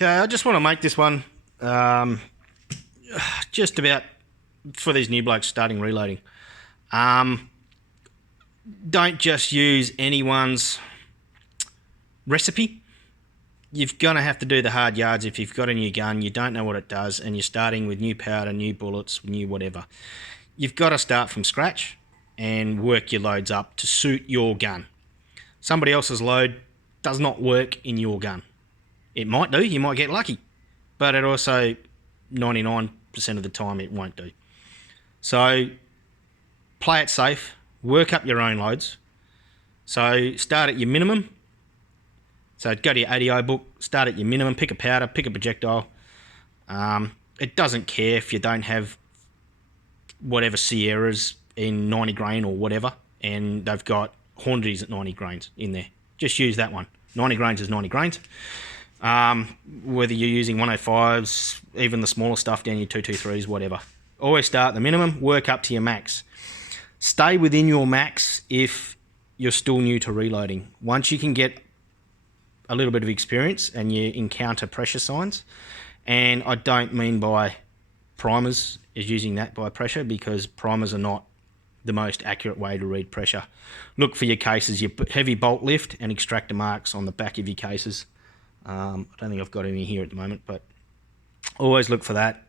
Okay, I just want to make this one just about for these new blokes starting reloading. Don't just use anyone's recipe. You're going to have to do the hard yards if you've got a new gun, you don't know what it does, and you're starting with new powder, new bullets, new whatever. You've got to start from scratch and work your loads up to suit your gun. Somebody else's load does not work in your gun. It might do, you might get lucky, but it also 99% of the time it won't do. So play it safe, work up your own loads. So start at your minimum. So go to your ADO book, start at your minimum, pick a powder, pick a projectile. It doesn't care if you don't have whatever Sierras in 90 grain or whatever, and they've got Hornadys at 90 grains in there. Just use that one. 90 grains is 90 grains. Whether you're using 105s, even the smaller stuff down your 223s, whatever. Always start at the minimum, work up to your max. Stay within your max if you're still new to reloading. Once you can get a little bit of experience and you encounter pressure signs, and I don't mean by primers is using that by pressure, because primers are not the most accurate way to read pressure. Look for your cases, your heavy bolt lift and extractor marks on the back of your cases. I don't think I've got any here at the moment, but always look for that.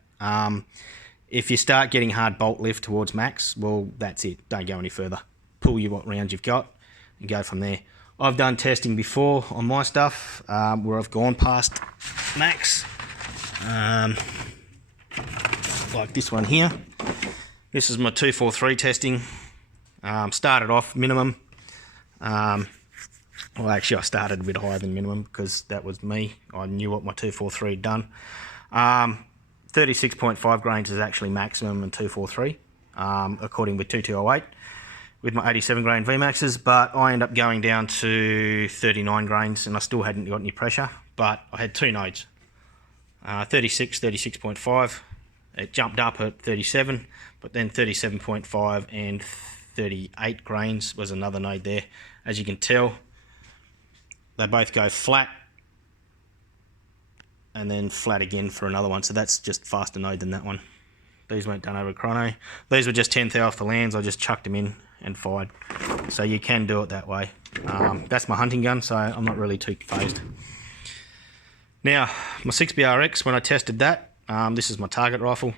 If you start getting hard bolt lift towards max, well, that's it. Don't go any further. Pull you what rounds you've got and go from there. I've done testing before on my stuff where I've gone past max, like this one here. This is my 243 testing. Started off minimum. Well, actually, I started a bit higher than minimum because that was me. I knew what my 243 had done. 36.5 grains is actually maximum in 243, according with 2208. With my 87 grain VMAXs, but I end up going down to 39 grains and I still hadn't got any pressure, but I had two nodes, 36, 36.5, it jumped up at 37, but then 37.5 and 38 grains was another node there. As you can tell, they both go flat and then flat again for another one, so that's just faster node than that one. These weren't done over chrono. These were just 10th off the lands, I just chucked them in and fired. So you can do it that way. That's my hunting gun, so I'm not really too phased. Now, my 6BRX, when I tested that, this is my target rifle.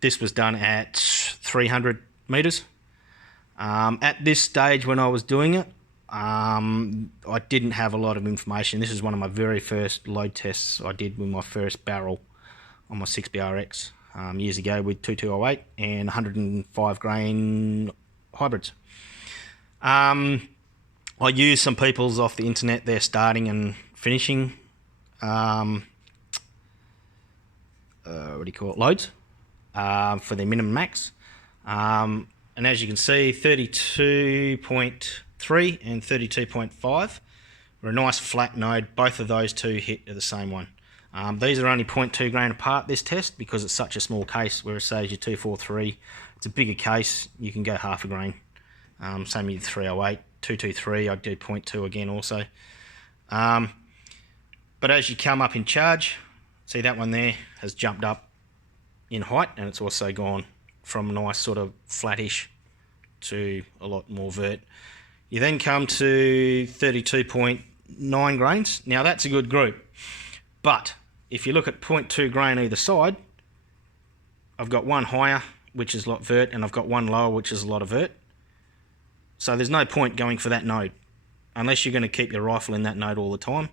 This was done at 300 metres. At this stage when I was doing it, I didn't have a lot of information. This is one of my very first load tests I did with my first barrel on my 6BRX. Years ago with 2208 and 105 grain hybrids. I use some people's off the internet, they're starting and finishing loads for their minimum max. And as you can see, 32.3 and 32.5 were a nice flat node. Both of those two hit the same one. These are only 0.2 grain apart this test because it's such a small case, whereas say your 243, it's a bigger case, you can go half a grain. Same with 308, 223, I do 0.2 again also. But as you come up in charge, see that one there has jumped up in height, and it's also gone from a nice sort of flattish to a lot more vert. You then come to 32.9 grains. Now that's a good group, but if you look at 0.2 grain either side, I've got one higher, which is a lot vert, and I've got one lower, which is a lot of vert. So there's no point going for that node, unless you're going to keep your rifle in that node all the time.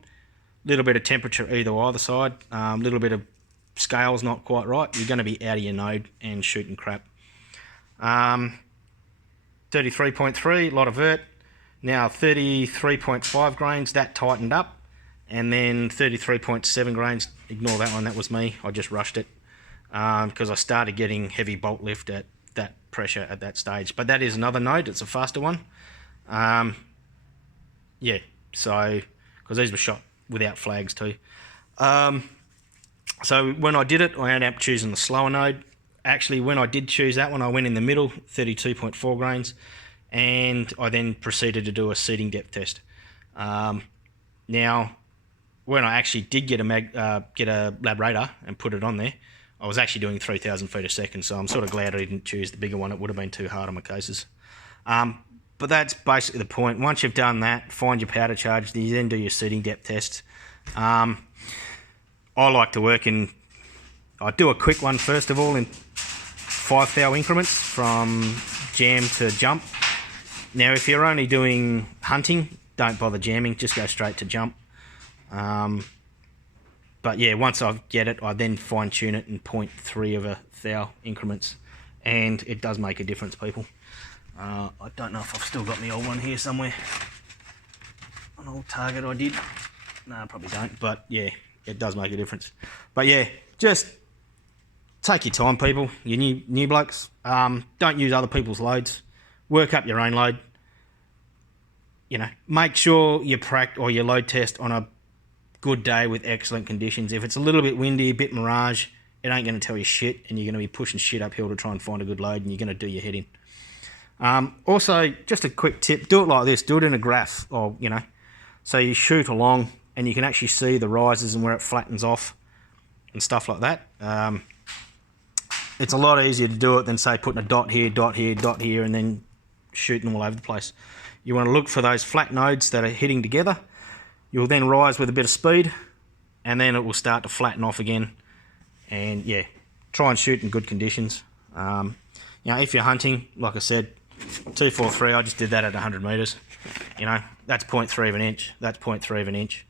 Little bit of temperature either side, little bit of scale's not quite right, you're going to be out of your node and shooting crap. 33.3, a lot of vert. Now 33.5 grains, that tightened up. And then 33.7 grains, ignore that one, that was me, I just rushed it. Because I started getting heavy bolt lift at that pressure at that stage. But that is another node, it's a faster one. Yeah, so, because these were shot without flags too. So when I did it, I ended up choosing the slower node. Actually, when I did choose that one, I went in the middle, 32.4 grains, and I then proceeded to do a seating depth test. Now, when I actually did get a lab radar and put it on there, I was actually doing 3,000 feet a second. So I'm sort of glad I didn't choose the bigger one. It would have been too hard on my cases. But that's basically the point. Once you've done that, find your powder charge. You then do your seating depth test. I like to work in. I do a quick one first of all in 5 thou increments from jam to jump. Now, if you're only doing hunting, don't bother jamming. Just go straight to jump. But yeah, once I get it, I then fine tune it in 0.3 of a thou increments, and it does make a difference, people. I don't know if I've still got my old one here somewhere. An old target I did. No, I probably don't, but yeah, it does make a difference. But yeah, just take your time, people. You new blokes. Don't use other people's loads. Work up your own load. You know, make sure you or your load test on a good day with excellent conditions. If it's a little bit windy, a bit mirage, it ain't going to tell you shit, and you're going to be pushing shit uphill to try and find a good load, and you're going to do your head in. Also, just a quick tip, do it like this, do it in a graph, or, you know, so you shoot along and you can actually see the rises and where it flattens off and stuff like that. It's a lot easier to do it than, say, putting a dot here, dot here, dot here, and then shooting all over the place. You want to look for those flat nodes that are hitting together. You'll then rise with a bit of speed, and then it will start to flatten off again. And yeah, try and shoot in good conditions. You know, if you're hunting, like I said, 243, I just did that at 100 metres. You know, that's 0.3 of an inch. That's 0.3 of an inch.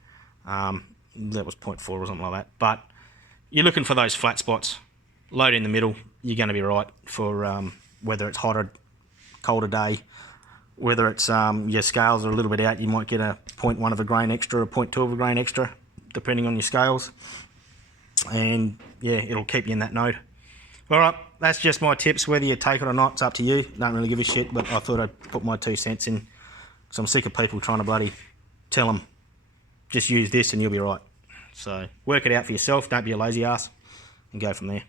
That was 0.4 or something like that. But you're looking for those flat spots. Load in the middle. You're going to be right for whether it's hot or colder day. Whether it's your scales are a little bit out, you might get a 0.1 of a grain extra or 0.2 of a grain extra, depending on your scales. And yeah, it'll keep you in that node. All right, that's just my tips. Whether you take it or not, it's up to you. Don't really give a shit, but I thought I'd put my 2 cents in, because I'm sick of people trying to bloody tell them, just use this and you'll be right. So work it out for yourself. Don't be a lazy ass, and go from there.